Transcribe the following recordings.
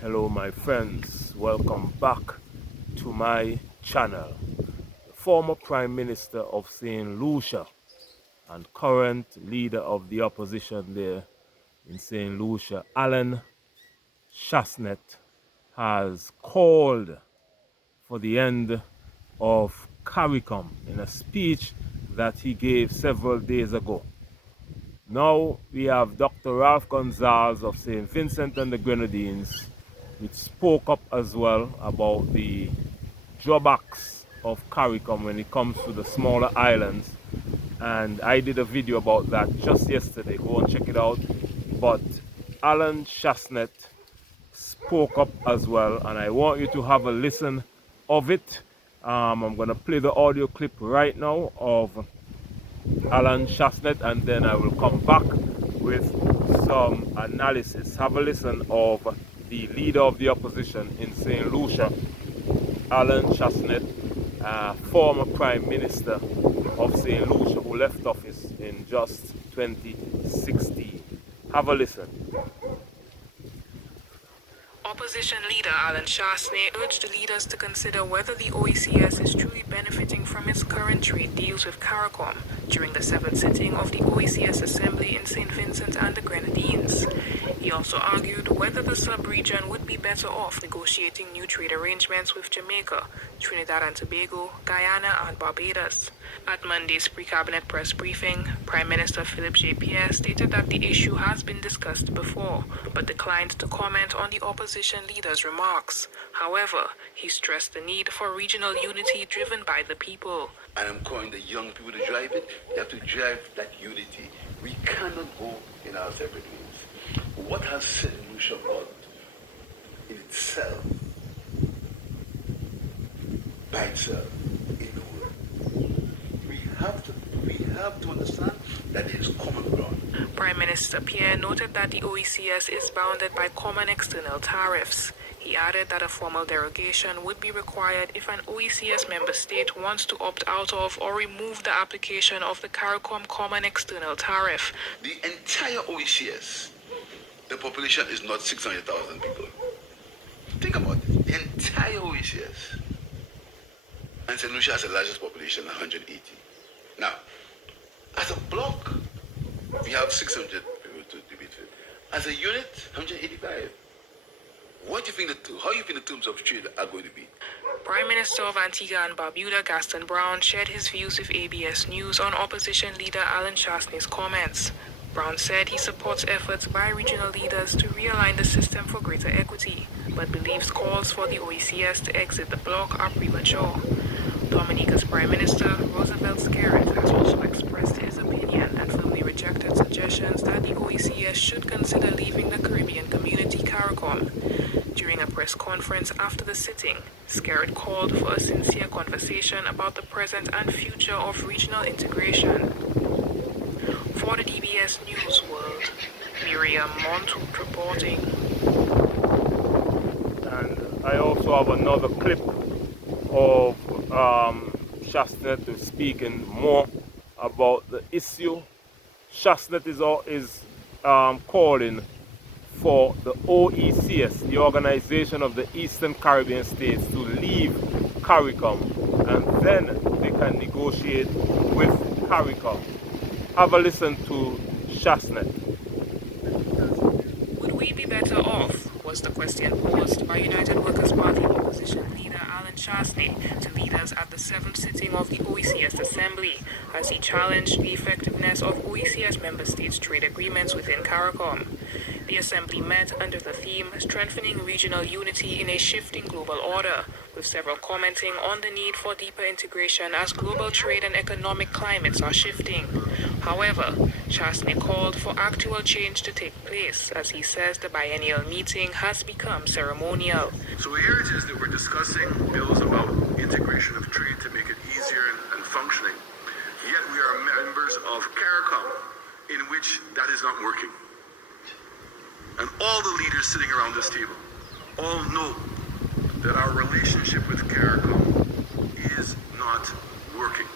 Hello my friends, welcome back to my channel. The former Prime Minister of St. Lucia and current leader of the opposition there in St. Lucia, Alan Chastanet, has called for the end of CARICOM in a speech that he gave several days ago. Now we have Dr. Ralph Gonzalez of St. Vincent and the Grenadines, which spoke up as well about the drawbacks of CARICOM when it comes to the smaller islands. And I did a video about that just yesterday. Go and check it out. But Alan Chastanet spoke up as well, and I want you to have a listen of it. I'm going to play the audio clip right now of Alan Chastanet, and then I will come back with some analysis. Have a listen of the leader of the opposition in St. Lucia, Alan Chastanet, former Prime Minister of St. Lucia, who left office in just 2016. Have a listen. Opposition leader Alan Chastanet urged the leaders to consider whether the OECS is truly benefiting from its current trade deals with CARICOM during the 7th sitting of the OECS Assembly in St. Vincent and the Grenadines. He also argued whether the sub-region would be better off negotiating new trade arrangements with Jamaica, Trinidad and Tobago, Guyana and Barbados. At Monday's pre-cabinet press briefing, Prime Minister Philip J. Pierre stated that the issue has been discussed before, but declined to comment on the opposition leader's remarks. However, he stressed the need for regional unity driven by the people. And I'm calling the young people to drive it. They have to drive that unity. We cannot go in our separate ways. What has St. Lucia got in itself, by itself, in the world? We have to understand that there is common ground. Prime Minister Pierre noted that the OECS is bounded by common external tariffs. He added that a formal derogation would be required if an OECS member state wants to opt out of or remove the application of the CARICOM Common External Tariff. The entire OECS, the population is not 600,000 people. Think about it. The entire OECS. And St. Lucia has the largest population, 180. Now, as a block, we have 600 people to debate with. As a unit, 185. What do you think how do you think the terms of trade are going to be? Prime Minister of Antigua and Barbuda, Gaston Brown, shared his views with ABS News on opposition leader Alan Chastanet's comments. Brown said he supports efforts by regional leaders to realign the system for greater equity, but believes calls for the OECS to exit the bloc are premature. Dominica's Prime Minister, Roosevelt Skerrit, has also expressed his opinion and firmly rejected suggestions that the OECS should consider leaving the Caribbean Community CARICOM. During a press conference after the sitting, Skerrit called for a sincere conversation about the present and future of regional integration. For the DBS News World, Miriam Montoute reporting. And I also have another clip of Chastanet speaking more about the issue. Chastanet is calling for the OECS, the Organization of the Eastern Caribbean States, to leave CARICOM, and then they can negotiate with CARICOM. Have a listen to Chastanet. Would we be better off? Was the question posed by United Workers' Party opposition leader Alan Chastanet to leaders at the 7th sitting of the OECS Assembly, as he challenged the effectiveness of OECS member states' trade agreements within CARICOM. The Assembly met under the theme Strengthening Regional Unity in a Shifting Global Order, with several commenting on the need for deeper integration as global trade and economic climates are shifting. However, Chastanet called for actual change to take place, as he says the biennial meeting has become ceremonial. So here it is that we're discussing bills about integration of trade to make it easier and functioning. Yet we are members of CARICOM, in which that is not working. And all the leaders sitting around this table all know that our relationship with CARICOM is not working.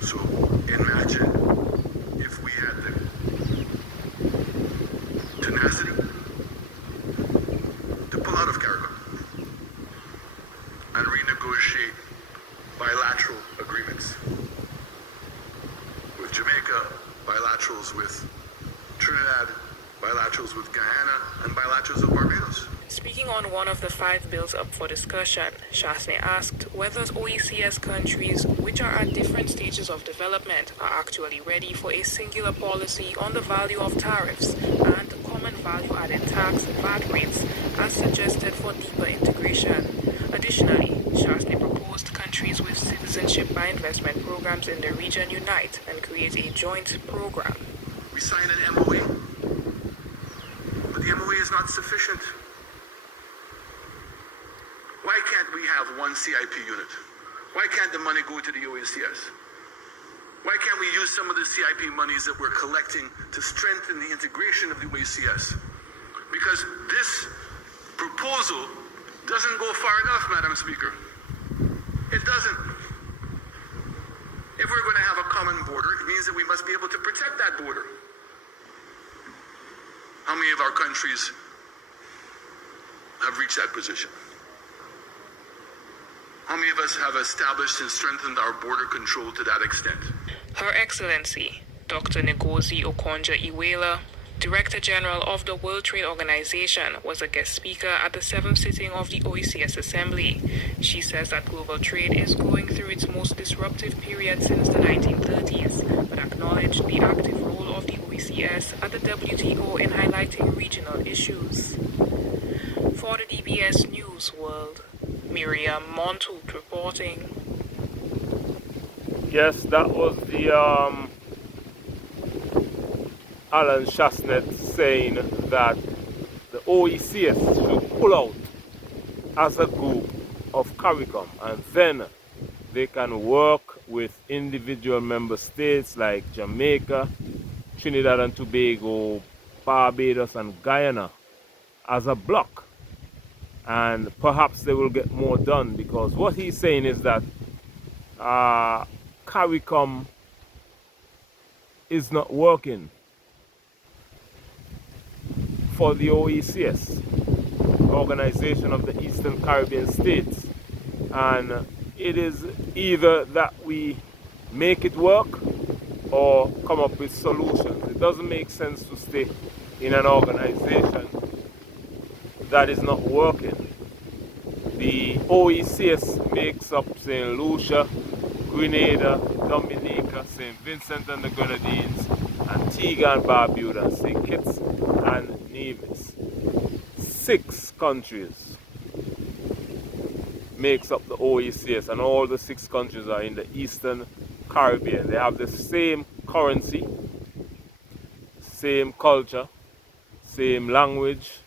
So imagine if we had the tenacity, bilaterals with Guyana, and bilaterals with Barbados. Speaking on one of the 5 bills up for discussion, Chastanet asked whether OECS countries, which are at different stages of development, are actually ready for a singular policy on the value of tariffs and common value-added tax VAT rates, as suggested for deeper integration. Additionally, Chastanet proposed countries with citizenship by investment programs in the region unite and create a joint program. We signed an MOA, but the MOA is not sufficient. Why can't we have one CIP unit? Why can't the money go to the OECS? Why can't we use some of the CIP monies that we're collecting to strengthen the integration of the OECS? Because this proposal doesn't go far enough, Madam Speaker. It doesn't. If we're going to have a common border, it means that we must be able to protect that border. How many of our countries have reached that position? How many of us have established and strengthened our border control to that extent? Her Excellency, Dr. Ngozi Okonjo-Iweala, Director General of the World Trade Organization, was a guest speaker at the 7th sitting of the OECS Assembly. She says that global trade is going through its most disruptive period since the 1930s, but acknowledged the active role of the OECS at the WTO in highlighting regional issues. For the DBS News World, Miriam Montoute reporting. Yes, that was the Alan Chastanet saying that the OECS should pull out as a group of CARICOM, and then they can work with individual member states like Jamaica, Trinidad and Tobago, Barbados and Guyana as a bloc. And perhaps they will get more done, because what he's saying is that CARICOM is not working for the OECS, Organization of the Eastern Caribbean States. And it is either that we make it work or come up with solutions. It doesn't make sense to stay in an organization that is not working. The OECS makes up St. Lucia, Grenada, Dominica, St. Vincent and the Grenadines, Antigua and Barbuda, St. Kitts and Nevis. 6 countries makes up the OECS, and all the 6 countries are in the Eastern Caribbean. They have the same currency, same culture, same language.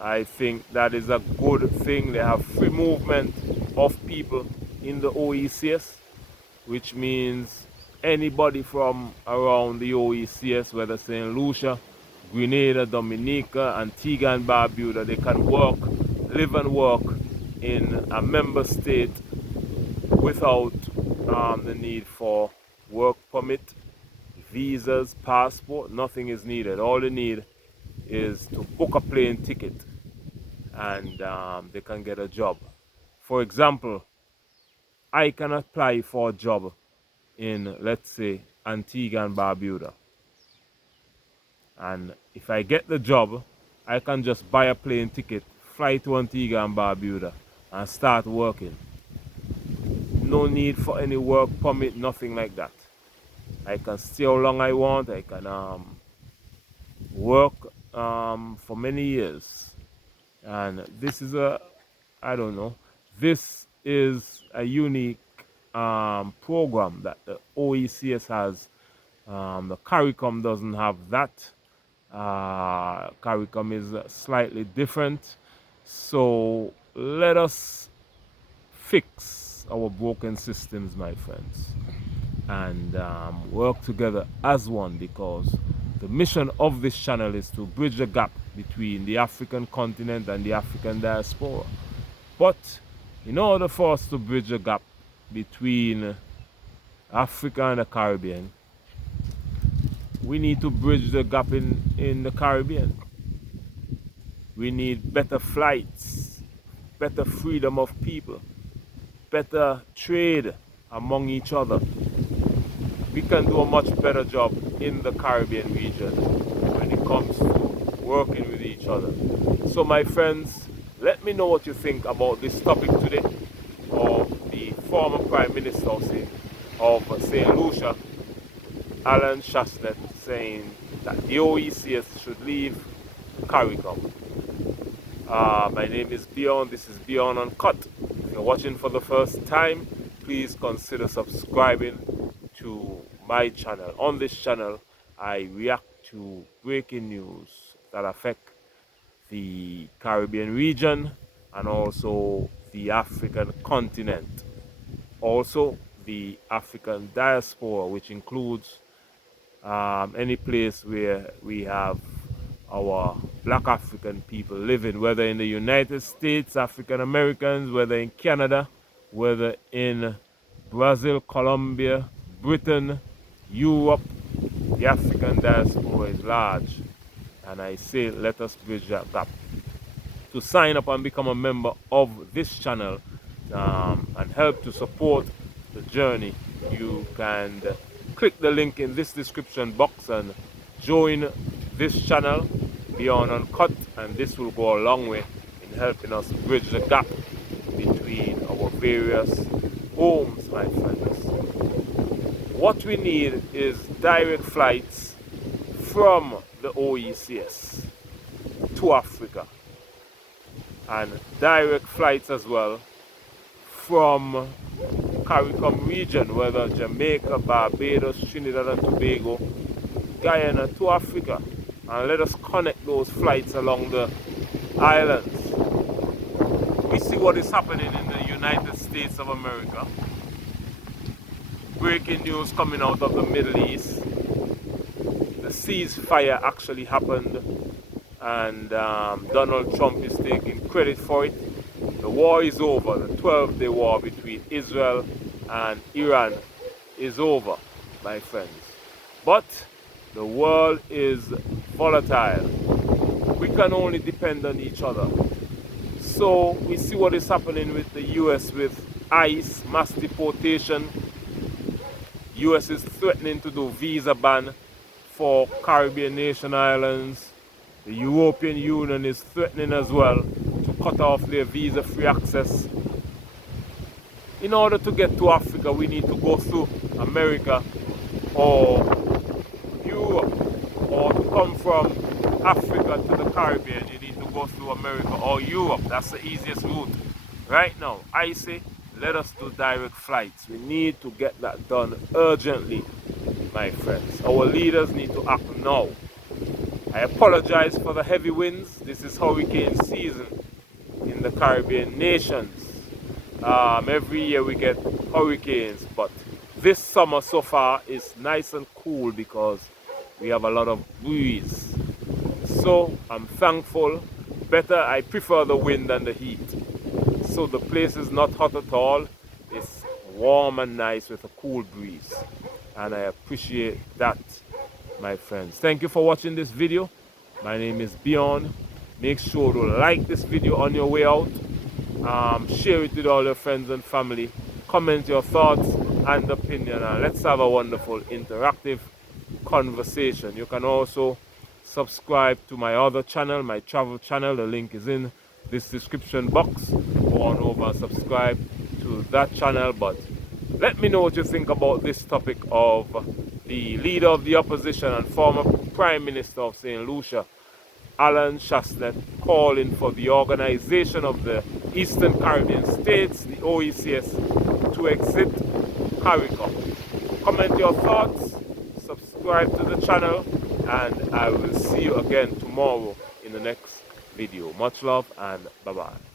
I think that is a good thing. They have free movement of people in the OECS, which means anybody from around the OECS, whether St. Lucia, Grenada, Dominica, Antigua and Barbuda, they can work, live and work in a member state without the need for work permit, visas, passport. Nothing is needed. All they need is to book a plane ticket, and they can get a job. For example, I can apply for a job in, let's say, Antigua and Barbuda. And if I get the job, I can just buy a plane ticket, fly to Antigua and Barbuda, and start working. No need for any work permit, nothing like that. I can stay how long I want. I can work for many years. And this is this is a unique program that the OECS has. The CARICOM doesn't have that. CARICOM is slightly different. So let us fix our broken systems, my friends, and work together as one, because the mission of this channel is to bridge the gap between the African continent and the African diaspora. But in order for us to bridge the gap between Africa and the Caribbean, we need to bridge the gap in the Caribbean. We need better flights, better freedom of people, better trade among each other. We can do a much better job in the Caribbean region when it comes to working with each other. So my friends, let me know what you think about this topic today of the former Prime Minister of St. Lucia, Alan Chastanet, saying that the OECS should leave CARICOM. My name is Beyond. This is Beyond Uncut. If you're watching for the first time, please consider subscribing to my channel. On this channel, I react to breaking news that affect the Caribbean region and also the African continent. Also, the African diaspora, which includes any place where we have our black African people living, whether in the United States, African Americans, whether in Canada, whether in Brazil, Colombia, Britain, Europe. The African diaspora is large, and I say let us bridge that gap. To sign up and become a member of this channel and help to support the journey, you can click the link in this description box and join this channel, Beyond Uncut, and this will go a long way in helping us bridge the gap between our various homes, my friends. What we need is direct flights from the OECS to Africa, and direct flights as well from CARICOM region, whether Jamaica, Barbados, Trinidad and Tobago, Guyana to Africa, and let us connect those flights along the islands. We see what is happening in the United States of America. Breaking news coming out of the Middle East. The ceasefire actually happened, and Donald Trump is taking credit for it. The war is over. The 12-day war between Israel and Iran is over, my friends. But the world is volatile. We can only depend on each other. So we see what is happening with the US with ICE, mass deportation. US is threatening to do visa ban for Caribbean nation islands. The European Union is threatening as well to cut off their visa-free access. In order to get to Africa, we need to go through America or Europe, or to come from Africa to the Caribbean, you need to go through America or Europe. That's the easiest route. Right now, I say, let us do direct flights. We need to get that done urgently, my friends. Our leaders need to act now. I apologize for the heavy winds. This is hurricane season in the Caribbean nations. Every year we get hurricanes, but this summer so far is nice and cool because we have a lot of breeze. So I'm thankful. I prefer the wind than the heat. So the place is not hot at all. It's warm and nice with a cool breeze, and I appreciate that, my friends. Thank you for watching this video. My name is Beyond. Make sure to like this video on your way out. Share it with all your friends and family. Comment your thoughts and opinion, and let's have a wonderful interactive conversation. You can also subscribe to my other channel, my travel channel. The link is in this description box. Go on over and subscribe to that channel. But let me know what you think about this topic of the leader of the opposition and former Prime Minister of St. Lucia, Alan Chastanet, calling for the organization of the Eastern Caribbean states, the OECS, to exit CARICOM. Comment your thoughts, subscribe to the channel, and I will see you again tomorrow in the next video. Much love and bye-bye.